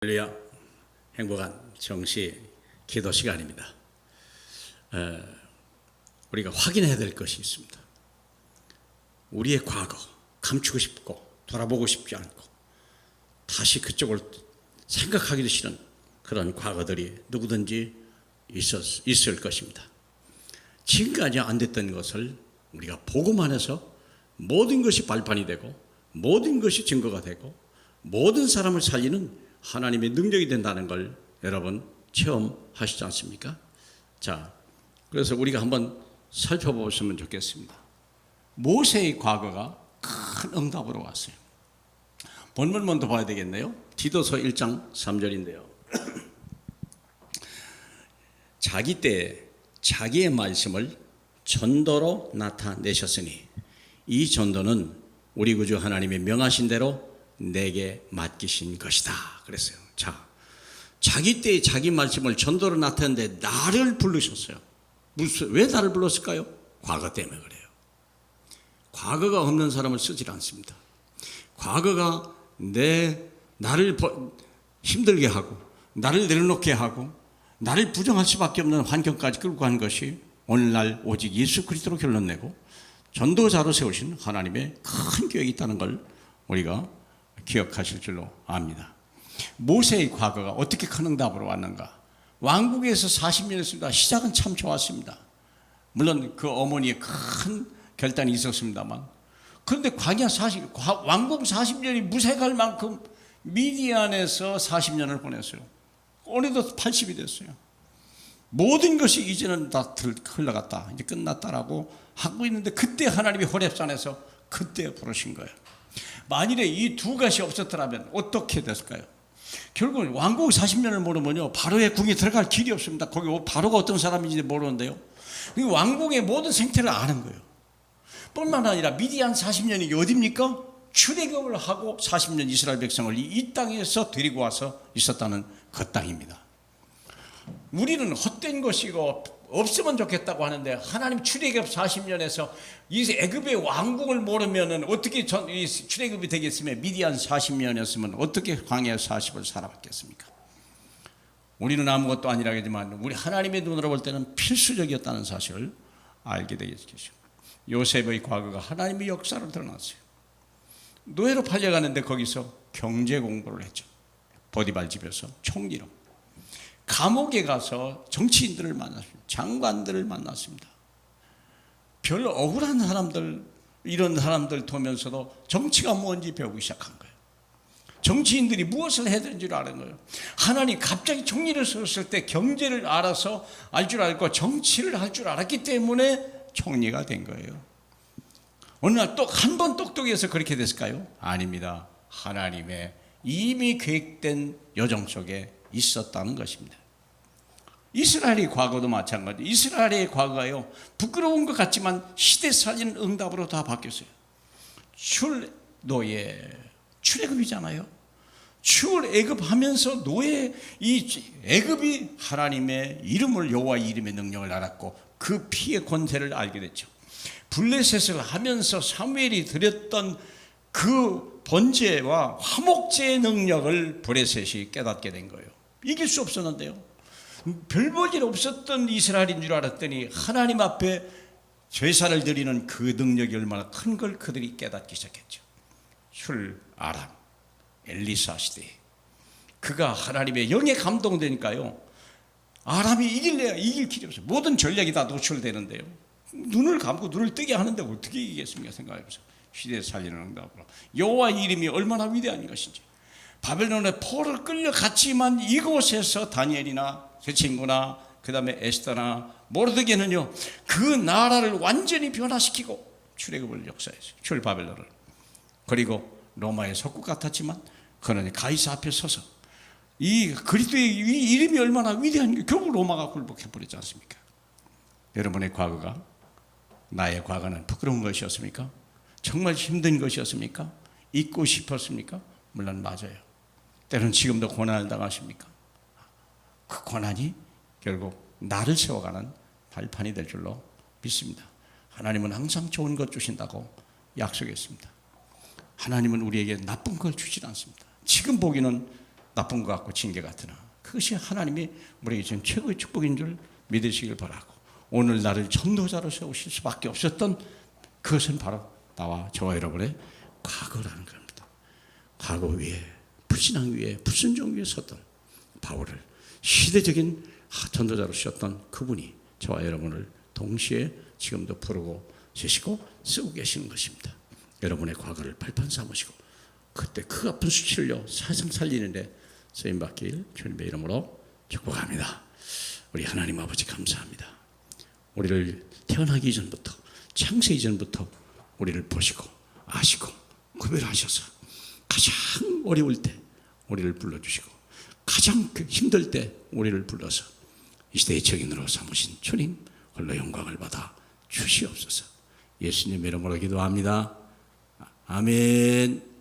할렐루야, 행복한 정시 기도 시간입니다. 우리가 확인해야 될 것이 있습니다. 우리의 과거 감추고 싶고 돌아보고 싶지 않고 다시 그쪽을 생각하기도 싫은 그런 과거들이 누구든지 있을 것입니다. 지금까지 안 됐던 것을 우리가 보고만 해서 모든 것이 발판이 되고 모든 것이 증거가 되고 모든 사람을 살리는 하나님의 능력이 된다는 걸 여러분 체험하시지 않습니까? 자, 그래서 우리가 한번 살펴보시면 좋겠습니다. 모세의 과거가 큰 응답으로 왔어요. 본문 먼저 봐야 되겠네요. 디도서 1장 3절인데요. 자기 때에 자기의 말씀을 전도로 나타내셨으니 이 전도는 우리 구주 하나님의 명하신 대로 내게 맡기신 것이다 그랬어요. 자, 자기 때에 자기 말씀을 전도로 나타냈는데 나를 부르셨어요. 왜 나를 불렀을까요? 과거 때문에 그래요. 과거가 없는 사람을 쓰질 않습니다. 과거가 나를 힘들게 하고 나를 내려놓게 하고 나를 부정할 수밖에 없는 환경까지 끌고 간 것이 오늘날 오직 예수 그리스도로 결론내고 전도자로 세우신 하나님의 큰 계획이 있다는 걸 우리가 기억하실 줄로 압니다. 모세의 과거가 어떻게 큰 응답으로 왔는가? 왕국에서 40년 했습니다. 시작은 참 좋았습니다. 물론 그 어머니의 큰 결단이 있었습니다만, 그런데 왕국 40년이 무색할 만큼 미디안에서 40년을 보냈어요. 어느덧 80이 됐어요. 모든 것이 이제는 다 흘러갔다, 이제 끝났다라고 하고 있는데, 그때 하나님이 호렙산에서 그때 부르신 거예요. 만일에 이 두 가지 없었더라면 어떻게 됐을까요? 결국은 왕국 40년을 모르면요, 바로의 궁에 들어갈 길이 없습니다. 거기 바로가 어떤 사람인지 모르는데요, 왕국의 모든 생태를 아는 거예요. 뿐만 아니라 미디안 40년이 어디입니까? 출애굽을 하고 40년 이스라엘 백성을 이 땅에서 데리고 와서 있었다는 그 땅입니다. 우리는 헛된 것이고 없으면 좋겠다고 하는데, 하나님 출애굽 40년에서 이 애굽의 왕국을 모르면은 어떻게 출애굽이 되겠으며, 미디안 40년이었으면 어떻게 광야 40을 살아봤겠습니까? 우리는 아무것도 아니라겠지만 우리 하나님의 눈으로 볼 때는 필수적이었다는 사실을 알게 되겠죠. 요셉의 과거가 하나님의 역사로 드러났어요. 노예로 팔려가는데 거기서 경제 공부를 했죠. 보디발 집에서 총리로. 감옥에 가서 정치인들을 만났습니다. 장관들을 만났습니다. 별 억울한 사람들, 이런 사람들 보면서도 정치가 뭔지 배우기 시작한 거예요. 정치인들이 무엇을 해야 되는지를 아는 거예요. 하나님 갑자기 총리를 세웠을 때 경제를 알아서 알 줄 알고 정치를 할 줄 알았기 때문에 총리가 된 거예요. 어느 날 한 번 똑똑해서 그렇게 됐을까요? 아닙니다. 하나님의 이미 계획된 여정 속에 있었다는 것입니다. 이스라엘의 과거도 마찬가지. 이스라엘의 과거가요, 부끄러운 것 같지만 시대 살리는 응답으로 다 바뀌었어요. 출애굽이잖아요. 출애굽하면서 이 애굽이 하나님의 이름을, 여호와의 이름의 능력을 알았고 그 피의 권세를 알게 됐죠. 블레셋을 하면서 사무엘이 드렸던 그 번제와 화목제의 능력을 블레셋이 깨닫게 된 거예요. 이길 수 없었는데요, 별볼일 없었던 이스라엘인 줄 알았더니 하나님 앞에 제사를 드리는 그 능력이 얼마나 큰 걸 그들이 깨닫기 시작했죠. 아람 엘리사 시대에 그가 하나님의 영에 감동되니까요, 아람이 이길 길이 없어요. 모든 전략이 다 노출되는데요, 눈을 감고 눈을 뜨게 하는데 어떻게 이기겠습니까? 생각해보세요. 시대에 살리는 응답으로 여호와의 이름이 얼마나 위대한 것인지. 바벨론에 포로를 끌려갔지만 이곳에서 다니엘이나 제 친구나 그 다음에 에스더나 모르드게는요, 그 나라를 완전히 변화시키고 출애굽을 역사했어요. 출바벨론을. 그리고 로마의 속국 같았지만 그는 가이사 앞에 서서 이 그리스도의 이름이 얼마나 위대한지, 결국 로마가 굴복해버리지 않습니까? 여러분의 과거가, 나의 과거는 부끄러운 것이었습니까? 정말 힘든 것이었습니까? 잊고 싶었습니까? 물론 맞아요. 때로는 지금도 고난을 당하십니까? 그 고난이 결국 나를 세워가는 발판이 될 줄로 믿습니다. 하나님은 항상 좋은 것 주신다고 약속했습니다. 하나님은 우리에게 나쁜 걸 주지 않습니다. 지금 보기는 나쁜 것 같고 징계 같으나 그것이 하나님이 우리에게 준 최고의 축복인 줄 믿으시길 바라고, 오늘 나를 전도자로 세우실 수밖에 없었던 그것은 바로 나와 저와 여러분의 과거라는 겁니다. 과거 위에, 불신앙 위에, 불순종 위에 섰던 바울을 시대적인 전도자로 쓰셨던 그분이 저와 여러분을 동시에 지금도 부르고 계시고 쓰고 계시는 것입니다. 여러분의 과거를 발판 삼으시고 그때 그 아픈 수치를요 세상 살리는데 쓰임받길 주님의 이름으로 축복합니다. 우리 하나님 아버지 감사합니다. 우리를 태어나기 이전부터, 창세 이전부터 우리를 보시고 아시고 구별하셔서 가장 어려울 때 우리를 불러주시고 가장 힘들 때 우리를 불러서 이 시대의 증인으로 삼으신 주님 홀로 영광을 받아 주시옵소서. 예수님 이름으로 기도합니다. 아멘.